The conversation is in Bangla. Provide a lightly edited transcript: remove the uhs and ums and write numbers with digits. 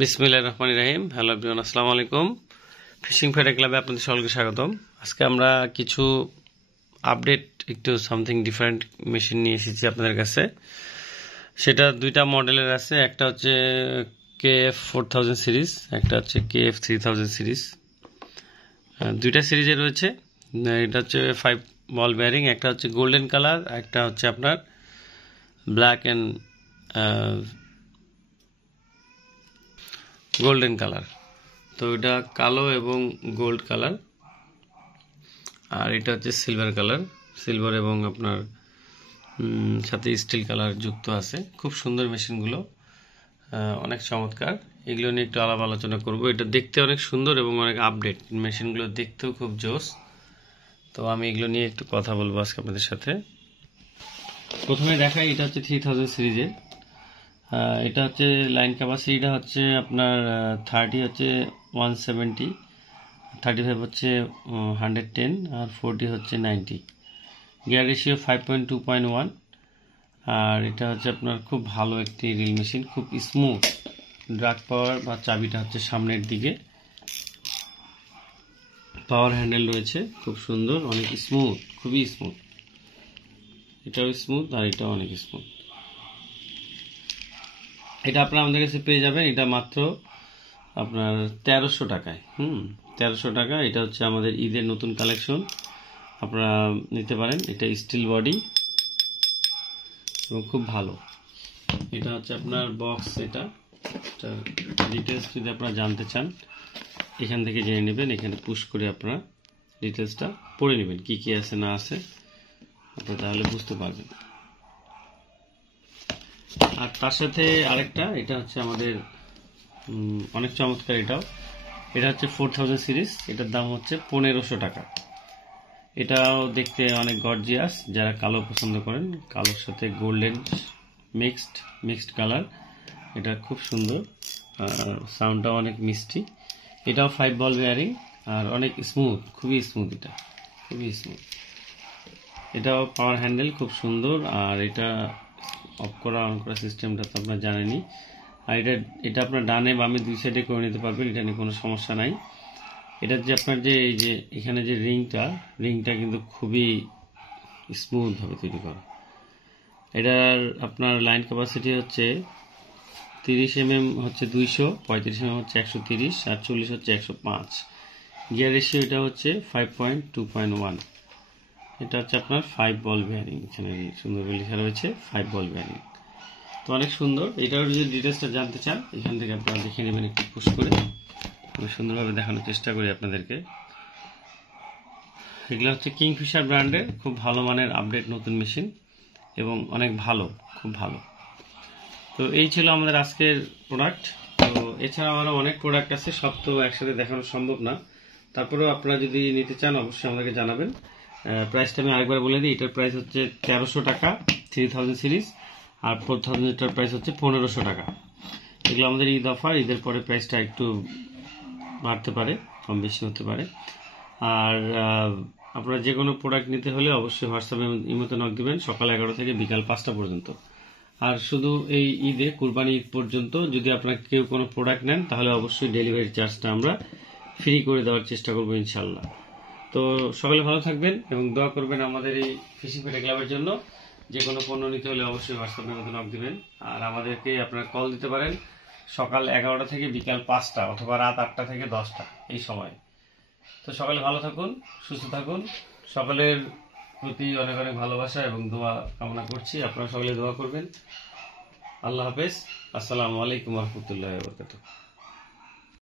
বিসমিল্লাহির রহমানির রহিম। হ্যালো এভরিওয়ান, আসসালামু আলাইকুম। ফিশিং ফেডার ক্লাবে আপনাদের সকলকে স্বাগতম। আজকে আমরা কিছু আপডেট, একটু সামথিং ডিফারেন্ট মেশিন নিয়ে এসেছি আপনাদের কাছে। সেটা দুইটা মডেলের আছে, একটা হচ্ছে KF4000 সিরিজ, একটা হচ্ছে KF3000 সিরিজ। দুইটা সিরিজে রয়েছে। এটা হচ্ছে 5 বল বেয়ারিং, একটা হচ্ছে গোল্ডেন কালার, একটা হচ্ছে আপনার ব্ল্যাক অ্যান্ড গোল্ডেন কালার। তো এটা কালো এবং গোল্ড কালার, আর এটা হচ্ছে সিলভার কালার, সিলভার এবং আপনার সাথে স্টিল কালার যুক্ত আছে। খুব সুন্দর মেশিনগুলো, অনেক চমৎকার। এগুলো নিয়ে একটু আলাপ আলোচনা করব। এটা দেখতে অনেক সুন্দর এবং অনেক আপডেট, মেশিনগুলো দেখতেও খুব জোস। তো আমি এগুলো নিয়ে একটু কথা বলবো আজকে আপনাদের সাথে। প্রথমে দেখাই, এটা হচ্ছে 3000 সিরিজের। এটা হচ্ছে লাইন ক্যাপাসিটিটা হচ্ছে আপনার 30 হচ্ছে 170, 35 হচ্ছে 110, আর 40 হচ্ছে 90। Gear ratio 5.2.1। আর এটা হচ্ছে আপনার খুব ভালো একটি রিল মেশিন, খুব স্মুথ। ড্রাগ পাওয়ার বা চাবিটা হচ্ছে সামনের দিকে, পাওয়ার হ্যান্ডেল রয়েছে, খুব সুন্দর, অনেক স্মুথ, খুবই স্মুথ। এটাও স্মুথ আর এটাও অনেক স্মুথ। এটা আপনারা আমাদের কাছে পেয়ে যাবেন, এটা মাত্র আপনার 1300 টাকায়। 1300 টাকা। এটা হচ্ছে আমাদের ঈদের নতুন কালেকশন, আপনারা নিতে পারেন। এটা স্টিল বডি এবং খুব ভালো। এটা হচ্ছে আপনার বক্স। এটা ডিটেলস যদি আপনারা জানতে চান এখান থেকে জেনে নেবেন। এখানে পুশ করে আপনারা ডিটেলসটা পড়ে নেবেন, কি কি আছে না আছে, আপনারা তাহলে বুঝতে পারবেন। আর তার সাথে আরেকটা, এটা হচ্ছে আমাদের অনেক চমৎকার। এটা হচ্ছে 4000 সিরিজ। এটার দাম হচ্ছে 1500 টাকা। এটাও দেখতে অনেক গর্জিয়াস। যারা কালো পছন্দ করেন, কালোর সাথে গোল্ডেন মিক্সড কালার, এটা খুব সুন্দর। সাউন্ডটাও অনেক মিষ্টি। এটাও 5 বল বেয়ারিং আর অনেক স্মুথ, খুবই স্মুথ। এটা খুবই স্মুথ। এটাও পাওয়ার হ্যান্ডেল, খুব সুন্দর। আর এটা অফ করা অন করা সিস্টেমটা তো আপনারা জানেনই। আর এটা আপনার ডানে বামে দুই সাইডে করে নিতে পারবেন, এটা নিয়ে কোনো সমস্যা নাই। এটা যে আপনার যে এই যে এখানে যে রিংটা কিন্তু খুবই স্মুথ ভাবে তৈরি করা। এটার আপনার লাইন ক্যাপাসিটি হচ্ছে 30 mm হচ্ছে 200, 35 mm হচ্ছে 130, আর 40 হচ্ছে 105। গিয়ার রেশিও এটা হচ্ছে 5.2.1। এটা হচ্ছে আপনার 5 বল বেয়ারিং। এখানে সুন্দর করে লেখা রয়েছে 5 বল বেয়ারিং। তো অনেক সুন্দর। এটার যদি ডিটেলসটা জানতে চান এখান থেকে আপনারা দেখে নেবেন, একটু পুশ করে আমি সুন্দরভাবে দেখানোর চেষ্টা করি আপনাদেরকে। এগুলো হচ্ছে কিংফিশার ব্র্যান্ডের খুব ভালো মানের আপডেট নতুন মেশিন এবং অনেক ভালো, খুব ভালো। তো এই ছিল আমাদের আজকের প্রোডাক্ট। তো এছাড়াও আরও অনেক প্রোডাক্ট আছে, সব তো একসাথে দেখানো সম্ভব না। তারপরেও আপনারা যদি নিতে চান অবশ্যই আমাদেরকে জানাবেন। প্রাইসটা আমি আরেকবার বলে দিই। এটার প্রাইস হচ্ছে 1300 টাকা 3000 সিরিজ, আর 4000 এটার প্রাইস হচ্ছে 1500 টাকা। এগুলো আমাদের ঈদ অফার, ঈদের পরে প্রাইসটা একটু বাড়তে পারে, কম বেশি হতে পারে। আর আপনারা যে কোনো প্রোডাক্ট নিতে হলে অবশ্যই হোয়াটসঅ্যাপে ইমোতে নক দিবেন সকাল 11 থেকে বিকাল 5টা পর্যন্ত। আর শুধু এই ঈদে, কুরবানি ঈদ পর্যন্ত যদি আপনারা কেউ কোনো প্রোডাক্ট নেন তাহলে অবশ্যই ডেলিভারি চার্জটা আমরা ফ্রি করে দেওয়ার চেষ্টা করবো ইনশাল্লাহ। তো সকলে ভালো থাকবেন এবং দোয়া করবেন আমাদের এই ফিশিং ফেডার ক্লাবের জন্য। যে কোনো পণ্য নিতে হলে অবশ্যই হোয়াটসঅ্যাপের মধ্যে নক দিবেন। আর আমাদেরকে আপনারা কল দিতে পারেন সকাল 11টা থেকে বিকাল 5টা, অথবা রাত 8টা থেকে 10টা, এই সময়। তো সকলে ভালো থাকুন, সুস্থ থাকুন। সকলের প্রতি অনেক অনেক ভালোবাসা এবং দোয়া কামনা করছি। আপনারা সকলে দোয়া করবেন। আল্লাহ হাফেজ। আসসালামু আলাইকুম ওয়া রাহমাতুল্লাহি ওয়া বারাকাতুহু।